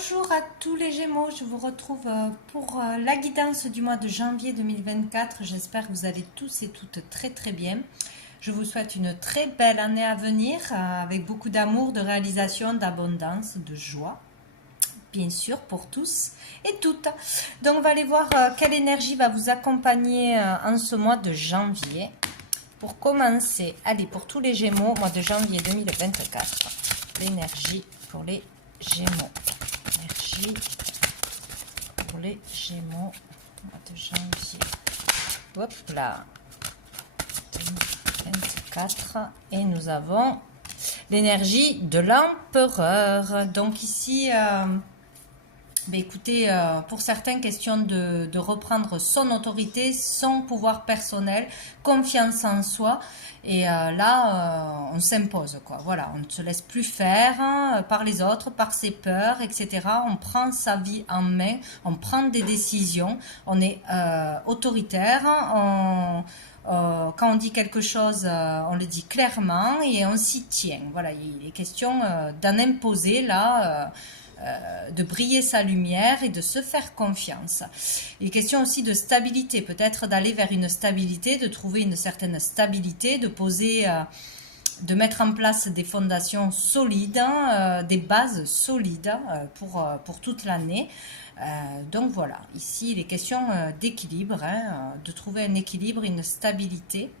Bonjour à tous les Gémeaux, je vous retrouve pour la guidance du mois de janvier 2024. J'espère que vous allez tous et toutes très très bien. Je vous souhaite une très belle année à venir avec beaucoup d'amour, de réalisation, d'abondance, de joie, bien sûr pour tous et toutes. Donc on va aller voir quelle énergie va vous accompagner en ce mois de janvier. Pour commencer, allez, pour tous les Gémeaux, mois de janvier 2024, l'énergie pour les Gémeaux. Énergie pour les Gémeaux, mois de janvier. Hop là, 2024. Et nous avons l'énergie de l'empereur. Donc ici, écoutez, pour certains, question de reprendre son autorité, son pouvoir personnel, confiance en soi. Et là, on s'impose, quoi. Voilà, on ne se laisse plus faire par les autres, par ses peurs, etc. On prend sa vie en main, on prend des décisions, on est autoritaire, quand on dit quelque chose, on le dit clairement et on s'y tient. Voilà, il est question d'en imposer là. De briller sa lumière et de se faire confiance. Il est question aussi de stabilité, peut-être d'aller vers une stabilité, de trouver une certaine stabilité, de poser, de mettre en place des fondations solides, des bases solides pour toute l'année. Donc voilà, ici il est question d'équilibre, de trouver un équilibre, une stabilité.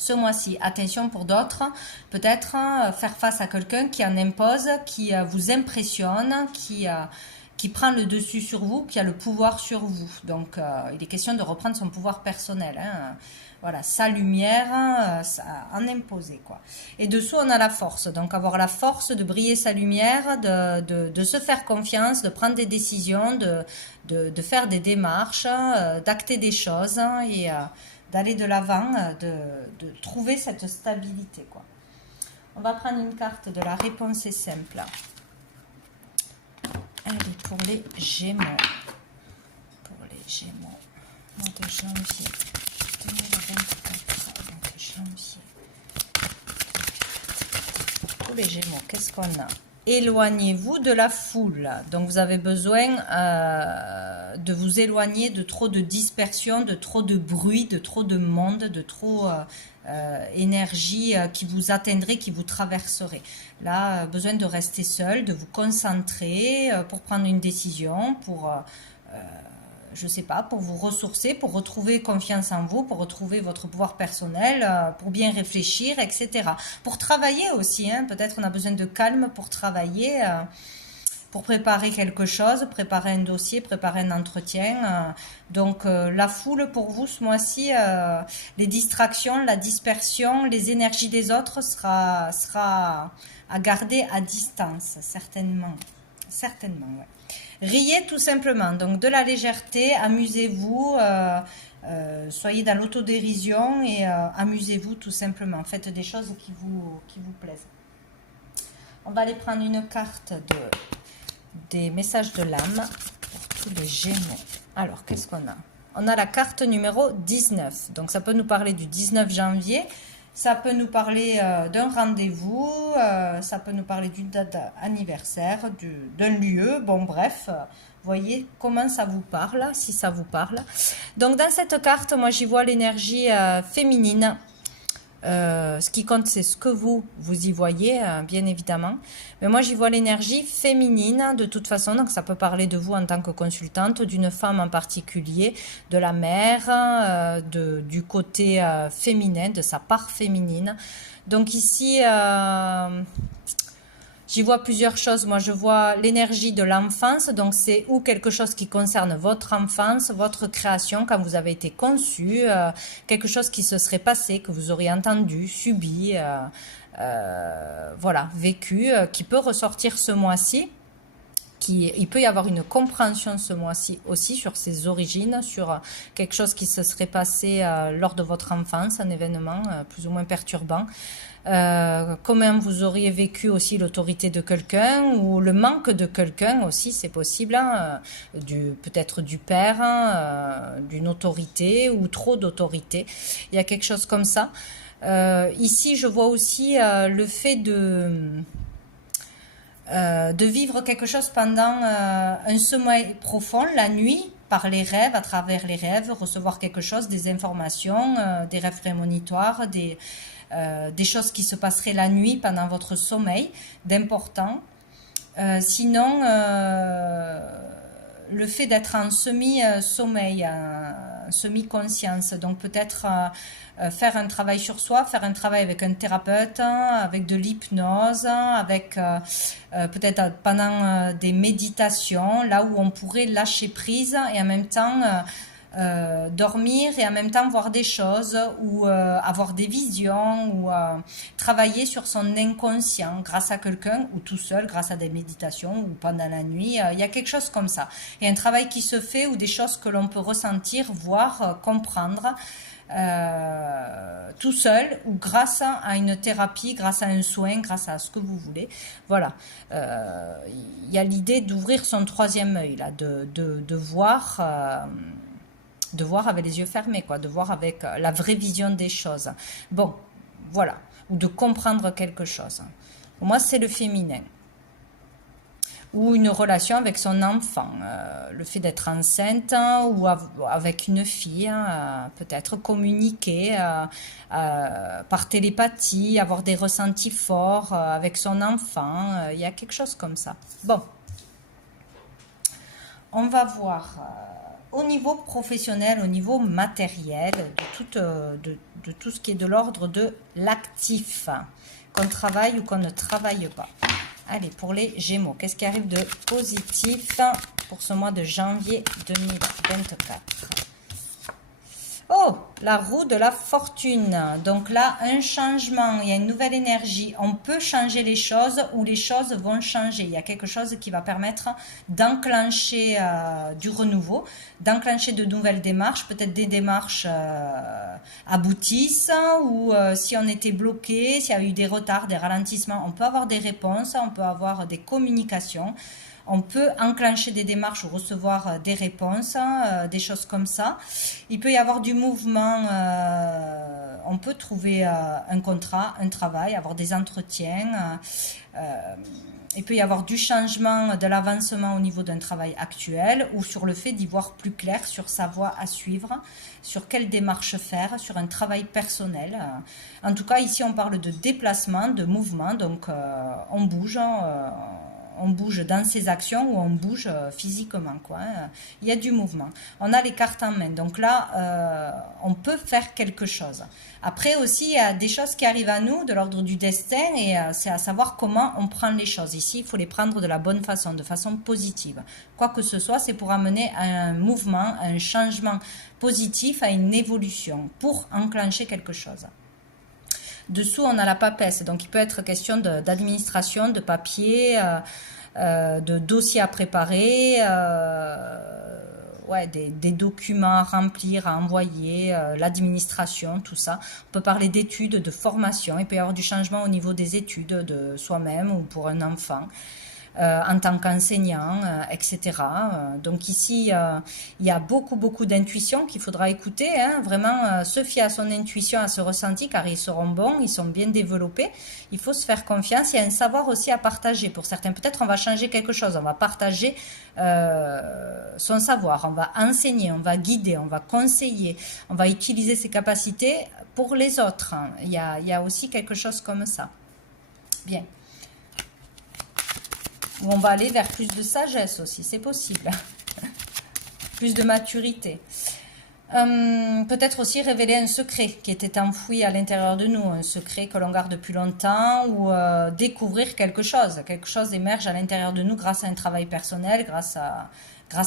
Ce mois-ci, attention pour d'autres, peut-être faire face à quelqu'un qui en impose, qui vous impressionne, qui prend le dessus sur vous, qui a le pouvoir sur vous. Donc, il est question de reprendre son pouvoir personnel. Voilà, sa lumière, en imposer, quoi. Et dessous, on a la force. Donc, avoir la force de briller sa lumière, de se faire confiance, de prendre des décisions, de faire des démarches, d'acter des choses et d'aller de l'avant, de trouver cette stabilité, quoi. On va prendre une carte de la réponse est simple. Elle est pour les Gémeaux. Pour les Gémeaux. Mois de janvier 2024. Donc janvier. Pour les Gémeaux, qu'est-ce qu'on a? Éloignez-vous de la foule. Donc vous avez besoin de vous éloigner de trop de dispersion, de trop de bruit, de trop de monde, de trop énergie qui vous atteindrait, qui vous traverserait. Là, besoin de rester seul, de vous concentrer pour prendre une décision, pour je sais pas, pour vous ressourcer, pour retrouver confiance en vous, pour retrouver votre pouvoir personnel, pour bien réfléchir, etc. Pour travailler aussi, peut-être on a besoin de calme pour travailler, pour préparer quelque chose, préparer un dossier, préparer un entretien. Donc la foule pour vous ce mois-ci, les distractions, la dispersion, les énergies des autres sera à garder à distance, certainement. Certainement, ouais. Riez tout simplement, donc de la légèreté, amusez-vous, soyez dans l'autodérision et amusez-vous tout simplement. Faites des choses qui vous plaisent. On va aller prendre une carte des messages de l'âme pour tous les Gémeaux. Alors, qu'est-ce qu'on a? On a la carte numéro 19, donc ça peut nous parler du 19 janvier. Ça peut nous parler d'un rendez-vous, ça peut nous parler d'une date anniversaire, d'un lieu, bon bref, voyez comment ça vous parle, si ça vous parle. Donc dans cette carte, moi j'y vois l'énergie féminine. Ce qui compte, c'est ce que vous y voyez, bien évidemment. Mais moi, j'y vois l'énergie féminine, de toute façon. Donc, ça peut parler de vous en tant que consultante, d'une femme en particulier, de la mère, du côté féminin, de sa part féminine. Donc, ici, j'y vois plusieurs choses. Moi, je vois l'énergie de l'enfance. Donc, c'est ou quelque chose qui concerne votre enfance, votre création, quand vous avez été conçu, quelque chose qui se serait passé, que vous auriez entendu, subi, voilà, vécu, qui peut ressortir ce mois-ci. Il peut y avoir une compréhension ce mois-ci aussi sur ses origines, sur quelque chose qui se serait passé lors de votre enfance, un événement plus ou moins perturbant. Comment vous auriez vécu aussi l'autorité de quelqu'un ou le manque de quelqu'un aussi, c'est possible, peut-être du père, d'une autorité ou trop d'autorité. Il y a quelque chose comme ça. Ici, je vois aussi le fait de vivre quelque chose pendant un sommeil profond, la nuit, par les rêves, à travers les rêves, recevoir quelque chose, des informations, des rêves prémonitoires, des choses qui se passeraient la nuit pendant votre sommeil, d'important. Sinon, le fait d'être en semi-sommeil, en semi-conscience, donc peut-être faire un travail sur soi, faire un travail avec un thérapeute, avec de l'hypnose, avec peut-être pendant des méditations, là où on pourrait lâcher prise et en même temps dormir et en même temps voir des choses ou avoir des visions ou travailler sur son inconscient grâce à quelqu'un ou tout seul grâce à des méditations ou pendant la nuit. Il y a quelque chose comme ça. Il y a un travail qui se fait ou des choses que l'on peut ressentir, voir, comprendre tout seul ou grâce à une thérapie, grâce à un soin, grâce à ce que vous voulez. Voilà. Il y a l'idée d'ouvrir son troisième œil, là, de voir avec les yeux fermés, quoi, de voir avec la vraie vision des choses. Bon, voilà. Ou de comprendre quelque chose. Pour moi, c'est le féminin. Ou une relation avec son enfant. Le fait d'être enceinte ou avec une fille, peut-être communiquer par télépathie, avoir des ressentis forts avec son enfant. Il y a quelque chose comme ça. Bon. On va voir... au niveau professionnel, au niveau matériel, de tout ce qui est de l'ordre de l'actif, qu'on travaille ou qu'on ne travaille pas. Allez, pour les Gémeaux, qu'est-ce qui arrive de positif pour ce mois de janvier 2024? Oh, la roue de la fortune. Donc là, un changement, il y a une nouvelle énergie. On peut changer les choses ou les choses vont changer. Il y a quelque chose qui va permettre d'enclencher du renouveau, d'enclencher de nouvelles démarches. Peut-être des démarches aboutissent ou si on était bloqué, s'il y a eu des retards, des ralentissements, on peut avoir des réponses, on peut avoir des communications. On peut enclencher des démarches ou recevoir des réponses, des choses comme ça. Il peut y avoir du mouvement, on peut trouver un contrat, un travail, avoir des entretiens. Il peut y avoir du changement, de l'avancement au niveau d'un travail actuel ou sur le fait d'y voir plus clair sur sa voie à suivre, sur quelle démarche faire, sur un travail personnel. En tout cas, ici, on parle de déplacement, de mouvement, donc on bouge, on bouge dans ses actions ou on bouge physiquement, quoi. Il y a du mouvement. On a les cartes en main. Donc là, on peut faire quelque chose. Après aussi, il y a des choses qui arrivent à nous de l'ordre du destin et c'est à savoir comment on prend les choses. Ici, il faut les prendre de la bonne façon, de façon positive. Quoi que ce soit, c'est pour amener à un mouvement, à un changement positif, à une évolution, pour enclencher quelque chose. Dessous, on a la papesse, donc il peut être question d'administration, de papier, de dossiers à préparer, ouais, des documents à remplir, à envoyer, l'administration, tout ça. On peut parler d'études, de formation, il peut y avoir du changement au niveau des études de soi-même ou pour un enfant. En tant qu'enseignant, etc. Donc ici, il y a beaucoup d'intuition qu'il faudra écouter, hein, vraiment se fier à son intuition, à ce ressenti, car ils seront bons, ils sont bien développés. Il faut se faire confiance. Il y a un savoir aussi à partager pour certains. Peut-être on va changer quelque chose, on va partager son savoir, on va enseigner, on va guider, on va conseiller, on va utiliser ses capacités pour les autres. Il y a aussi quelque chose comme ça. Bien. Ou on va aller vers plus de sagesse aussi, c'est possible. Plus de maturité. Peut-être aussi révéler un secret qui était enfoui à l'intérieur de nous, un secret que l'on garde depuis longtemps, ou découvrir quelque chose. Quelque chose émerge à l'intérieur de nous grâce à un travail personnel, grâce à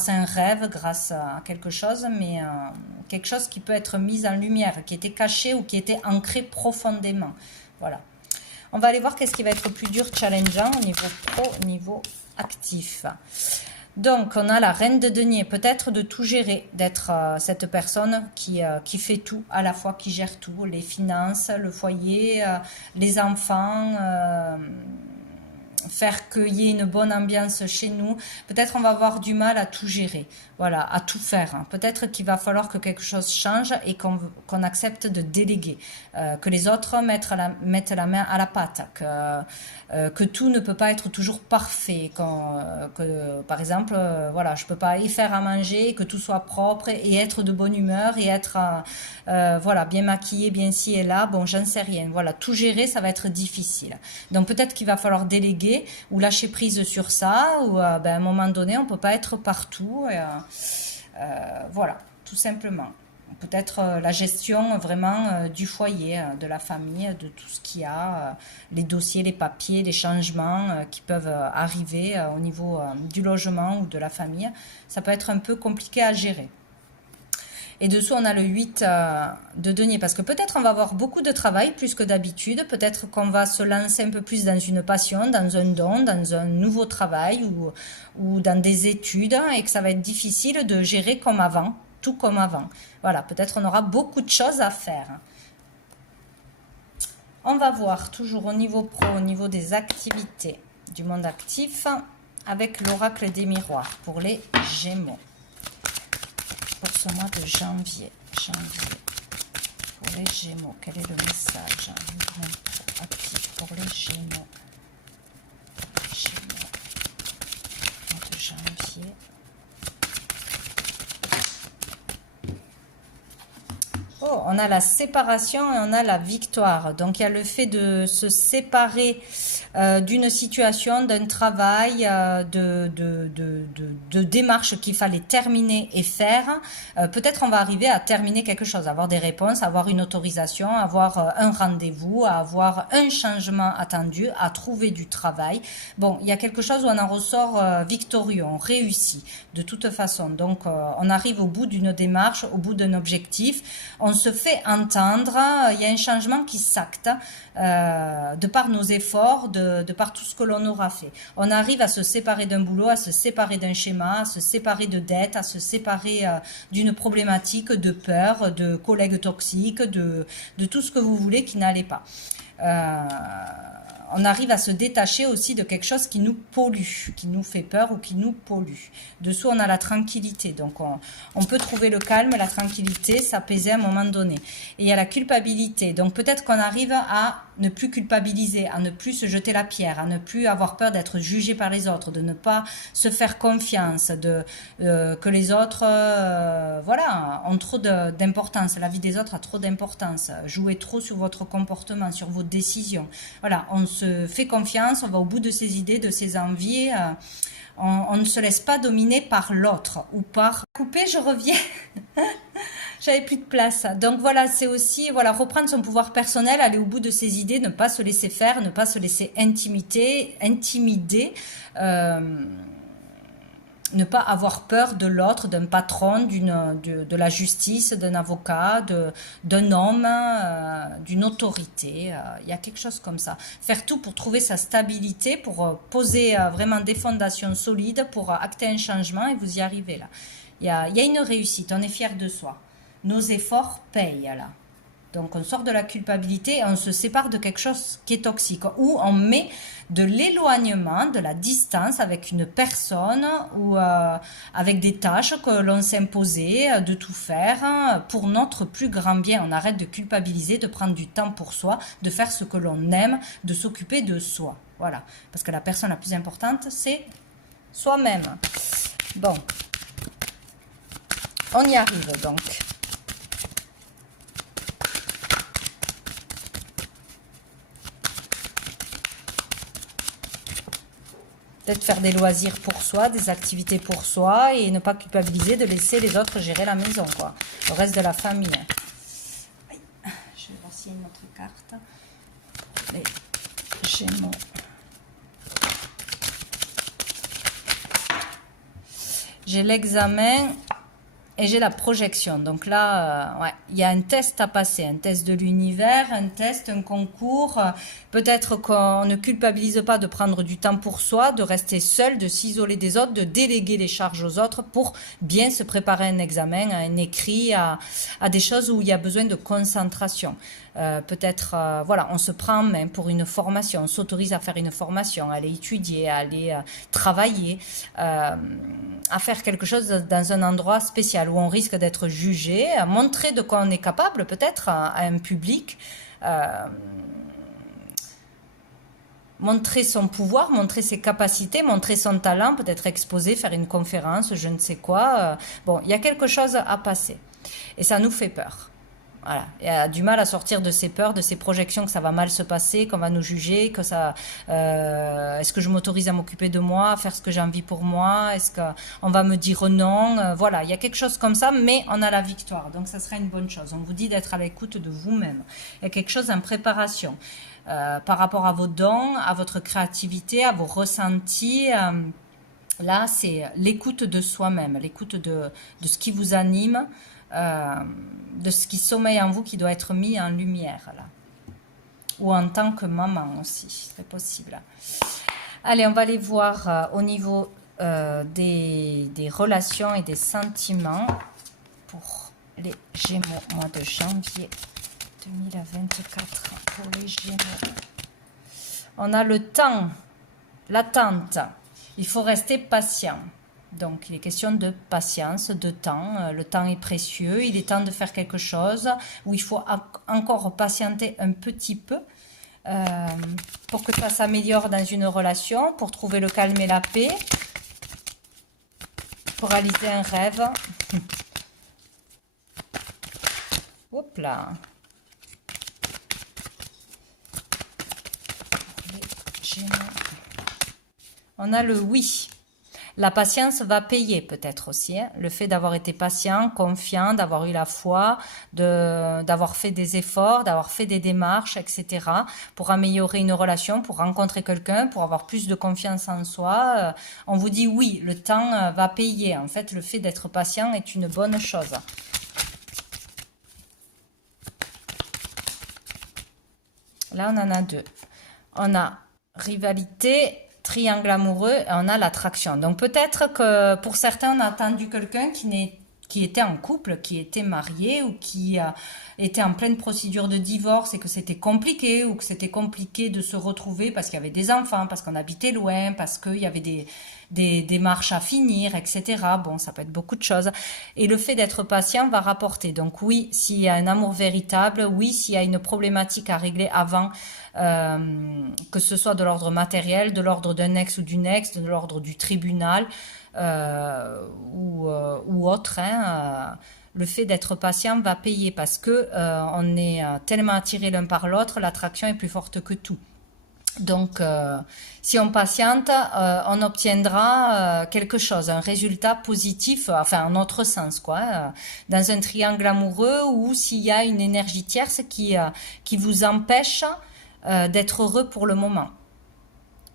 un rêve, grâce à quelque chose, mais quelque chose qui peut être mis en lumière, qui était caché ou qui était ancré profondément. Voilà. On va aller voir qu'est-ce qui va être plus dur, challengeant au niveau pro, au niveau actif. Donc, on a la reine de denier, peut-être de tout gérer, d'être cette personne qui fait tout, à la fois qui gère tout, les finances, le foyer, les enfants, faire qu'il y ait une bonne ambiance chez nous. Peut-être on va avoir du mal à tout gérer, voilà, à tout faire. Hein. Peut-être qu'il va falloir que quelque chose change et qu'on accepte de déléguer, que les autres mettent la main à la pâte, que tout ne peut pas être toujours parfait, que par exemple, voilà, je peux pas y faire à manger, que tout soit propre et être de bonne humeur et être voilà, bien maquillé, bien ci et là, bon, j'en sais rien. Voilà, tout gérer, ça va être difficile. Donc peut-être qu'il va falloir déléguer ou lâcher prise sur ça, ou ben, à un moment donné, on peut pas être partout. Voilà, tout simplement. Peut-être la gestion vraiment du foyer, de la famille, de tout ce qu'il y a, les dossiers, les papiers, les changements qui peuvent arriver au niveau du logement ou de la famille. Ça peut être un peu compliqué à gérer. Et dessous, on a le 8 de denier, parce que peut-être on va avoir beaucoup de travail, plus que d'habitude. Peut-être qu'on va se lancer un peu plus dans une passion, dans un don, dans un nouveau travail ou dans des études, et que ça va être difficile de gérer comme avant, tout comme avant. Voilà, peut-être on aura beaucoup de choses à faire. On va voir toujours au niveau pro, au niveau des activités du monde actif, avec l'oracle des miroirs pour les Gémeaux. Pour ce mois de janvier, pour les Gémeaux, quel est le message actif pour les Gémeaux, mois de janvier. Oh, on a la séparation et on a la victoire. Donc il y a le fait de se séparer d'une situation, d'un travail, de démarches qu'il fallait terminer et faire. Peut-être on va arriver à terminer quelque chose, avoir des réponses, avoir une autorisation, avoir un rendez-vous, avoir un changement attendu, à trouver du travail. Bon, il y a quelque chose où on en ressort victorieux, on réussit de toute façon. Donc on arrive au bout d'une démarche, au bout d'un objectif, on se fait entendre, il y a un changement qui s'acte de par nos efforts, de par tout ce que l'on aura fait. On arrive à se séparer d'un boulot, à se séparer d'un schéma, à se séparer de dettes, à se séparer d'une problématique, de peur, de collègues toxiques, de tout ce que vous voulez qui n'allait pas. On arrive à se détacher aussi de quelque chose qui nous pollue, qui nous fait peur ou qui nous pollue. Dessous, on a la tranquillité. Donc, on peut trouver le calme, la tranquillité, s'apaiser à un moment donné. Et il y a la culpabilité. Donc, peut-être qu'on arrive à ne plus culpabiliser, à ne plus se jeter la pierre, à ne plus avoir peur d'être jugé par les autres, de ne pas se faire confiance, que les autres voilà, ont trop d'importance. La vie des autres a trop d'importance. Jouez trop sur votre comportement, sur vos décisions. Voilà, on se fait confiance, on va au bout de ses idées, de ses envies. On ne se laisse pas dominer par l'autre ou par... Couper, je reviens. J'avais plus de place. Donc voilà, c'est aussi voilà, reprendre son pouvoir personnel, aller au bout de ses idées, ne pas se laisser faire, ne pas se laisser intimider, ne pas avoir peur de l'autre, d'un patron, de la justice, d'un avocat, d'un homme, d'une autorité. Il y a quelque chose comme ça. Faire tout pour trouver sa stabilité, pour poser vraiment des fondations solides, pour acter un changement et vous y arrivez là. Il y a une réussite, on est fier de soi. Nos efforts payent là. Donc on sort de la culpabilité et on se sépare de quelque chose qui est toxique. Ou on met de l'éloignement, de la distance avec une personne ou avec des tâches que l'on s'est imposées, de tout faire pour notre plus grand bien. On arrête de culpabiliser, de prendre du temps pour soi, de faire ce que l'on aime, de s'occuper de soi. Voilà. Parce que la personne la plus importante, c'est soi-même. Bon. On y arrive donc. Peut-être faire des loisirs pour soi, des activités pour soi et ne pas culpabiliser de laisser les autres gérer la maison, quoi. Le reste de la famille. Je vais voir s'il y a une autre carte. Les Gémeaux. J'ai l'examen Et j'ai la projection. Donc là, ouais, il y a un test à passer, un test de l'univers, un test, un concours. Peut-être qu'on ne culpabilise pas de prendre du temps pour soi, de rester seul, de s'isoler des autres, de déléguer les charges aux autres pour bien se préparer à un examen, à un écrit, à des choses où il y a besoin de concentration. Peut-être, voilà, on se prend en main pour une formation, on s'autorise à faire une formation, à aller étudier, à aller travailler, à faire quelque chose dans un endroit spécial où on risque d'être jugé, à montrer de quoi on est capable peut-être à un public, montrer son pouvoir, montrer ses capacités, montrer son talent, peut-être exposer, faire une conférence, je ne sais quoi. Bon, il y a quelque chose à passer et ça nous fait peur. Voilà, il a du mal à sortir de ses peurs, de ses projections que ça va mal se passer, qu'on va nous juger, que ça, est-ce que je m'autorise à m'occuper de moi, à faire ce que j'ai envie pour moi, est-ce qu'on va me dire non, voilà, il y a quelque chose comme ça, mais on a la victoire, donc ça serait une bonne chose. On vous dit d'être à l'écoute de vous-même. Il y a quelque chose en préparation par rapport à vos dons, à votre créativité, à vos ressentis. Là, c'est l'écoute de soi-même, l'écoute de ce qui vous anime. De ce qui sommeille en vous qui doit être mis en lumière là. Ou en tant que maman aussi, c'est possible. Allez, on va aller voir au niveau des relations et des sentiments pour les Gémeaux, mois de janvier 2024 pour les Gémeaux. On a le temps, l'attente, il faut rester patient. Donc, il est question de patience, de temps. Le temps est précieux. Il est temps de faire quelque chose où il faut encore patienter un petit peu pour que ça s'améliore dans une relation, pour trouver le calme et la paix, pour réaliser un rêve. Hop là. On a le oui. La patience va payer peut-être aussi, hein. Le fait d'avoir été patient, confiant, d'avoir eu la foi, d'avoir fait des efforts, d'avoir fait des démarches, etc. pour améliorer une relation, pour rencontrer quelqu'un, pour avoir plus de confiance en soi. On vous dit oui, le temps va payer. En fait, le fait d'être patient est une bonne chose. Là, on en a deux. On a rivalité, triangle amoureux, et on a l'attraction. Donc peut-être que pour certains, on a attendu quelqu'un qui était en couple, qui était marié ou qui était en pleine procédure de divorce et que c'était compliqué ou que c'était compliqué de se retrouver parce qu'il y avait des enfants, parce qu'on habitait loin, parce qu'il y avait des démarches à finir, etc. Bon, ça peut être beaucoup de choses. Et le fait d'être patient va rapporter. Donc oui, s'il y a un amour véritable, oui, s'il y a une problématique à régler avant, que ce soit de l'ordre matériel, de l'ordre d'un ex ou d'une ex, de l'ordre du tribunal ou autre, hein, le fait d'être patient va payer parce que on est tellement attirés l'un par l'autre, l'attraction est plus forte que tout. Donc, si on patiente, on obtiendra quelque chose, un résultat positif, enfin en notre sens, quoi, dans un triangle amoureux ou s'il y a une énergie tierce qui vous empêche d'être heureux pour le moment,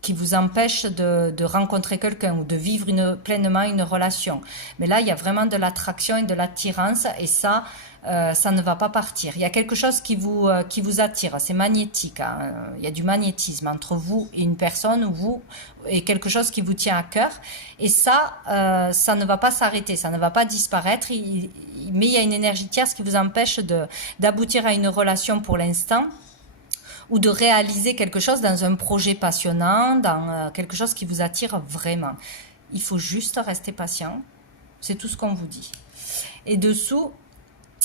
qui vous empêche de rencontrer quelqu'un ou de vivre pleinement une relation. Mais là, il y a vraiment de l'attraction et de l'attirance et ça ne va pas partir. Il y a quelque chose qui vous attire, c'est magnétique, hein. Il y a du magnétisme entre vous et une personne ou vous et quelque chose qui vous tient à cœur. Et ça ne va pas s'arrêter, ça ne va pas disparaître, mais il y a une énergie tierce qui vous empêche d'aboutir à une relation pour l'instant, ou de réaliser quelque chose dans un projet passionnant, dans quelque chose qui vous attire vraiment. Il faut juste rester patient, c'est tout ce qu'on vous dit. Et dessous,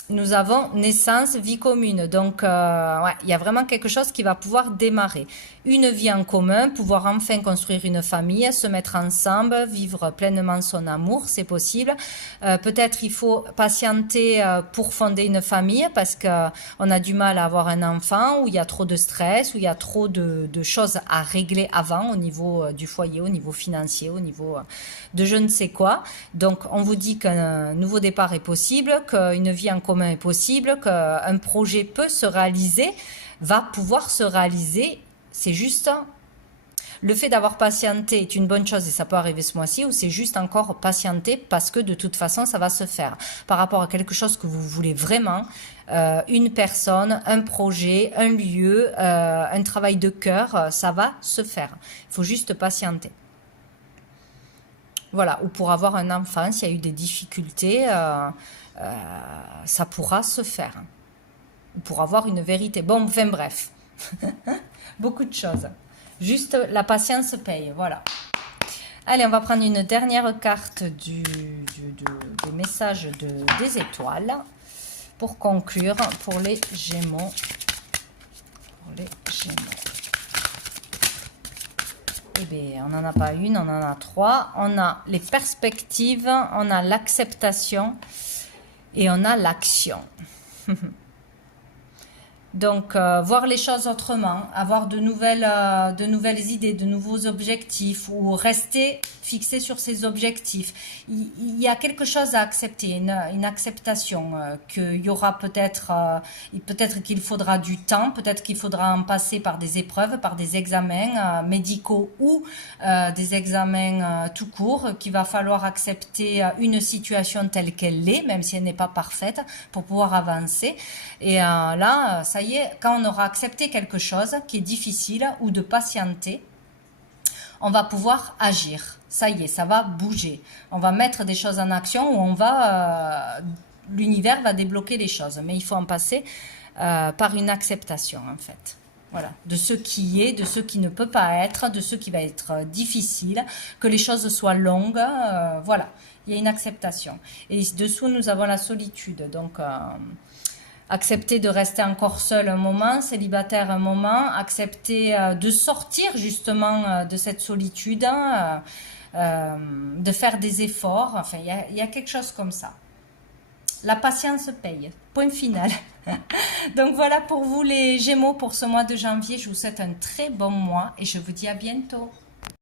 nous avons naissance, vie commune. Donc, ouais, il y a vraiment quelque chose qui va pouvoir démarrer. Une vie en commun, pouvoir enfin construire une famille, se mettre ensemble, vivre pleinement son amour, c'est possible. Peut-être il faut patienter pour fonder une famille parce qu'on a du mal à avoir un enfant, où il y a trop de stress, où il y a trop de choses à régler avant au niveau du foyer, au niveau financier, au niveau de je ne sais quoi. Donc, on vous dit qu'un nouveau départ est possible, qu'une vie en commun est possible, qu'un projet peut se réaliser, va pouvoir se réaliser. C'est juste le fait d'avoir patienté est une bonne chose et ça peut arriver ce mois-ci, ou c'est juste encore patienter parce que de toute façon ça va se faire. Par rapport à quelque chose que vous voulez vraiment, une personne, un projet, un lieu, un travail de cœur, ça va se faire. Il faut juste patienter. Voilà, ou pour avoir un enfant, s'il y a eu des difficultés, ça pourra se faire. Ou pour avoir une vérité. Bon, enfin bref. Beaucoup de choses. Juste la patience paye, voilà. Allez, on va prendre une dernière carte des messages des étoiles pour conclure pour les Gémeaux. Pour les Gémeaux. Eh bien, on n'en a pas une, on en a trois. On a les perspectives, on a l'acceptation et on a l'action. Donc, voir les choses autrement, avoir de nouvelles idées, de nouveaux objectifs, ou rester fixé sur ses objectifs. Il y a quelque chose à accepter, une acceptation, qu'il y aura peut-être qu'il faudra du temps, peut-être qu'il faudra en passer par des épreuves, par des examens médicaux ou des examens tout court, qu'il va falloir accepter une situation telle qu'elle est, même si elle n'est pas parfaite, pour pouvoir avancer. Et là, ça y est, quand on aura accepté quelque chose qui est difficile ou de patienter, on va pouvoir agir. Ça y est, ça va bouger. On va mettre des choses en action où l'univers va débloquer les choses. Mais il faut en passer par une acceptation, en fait. Voilà, de ce qui est, de ce qui ne peut pas être, de ce qui va être difficile, que les choses soient longues. Voilà, il y a une acceptation. Et dessous, nous avons la solitude. Donc, accepter de rester encore seul un moment, célibataire un moment, accepter de sortir justement de cette solitude, de faire des efforts. Enfin, il y a quelque chose comme ça. La patience paye. Point final. Donc voilà pour vous les Gémeaux pour ce mois de janvier. Je vous souhaite un très bon mois et je vous dis à bientôt.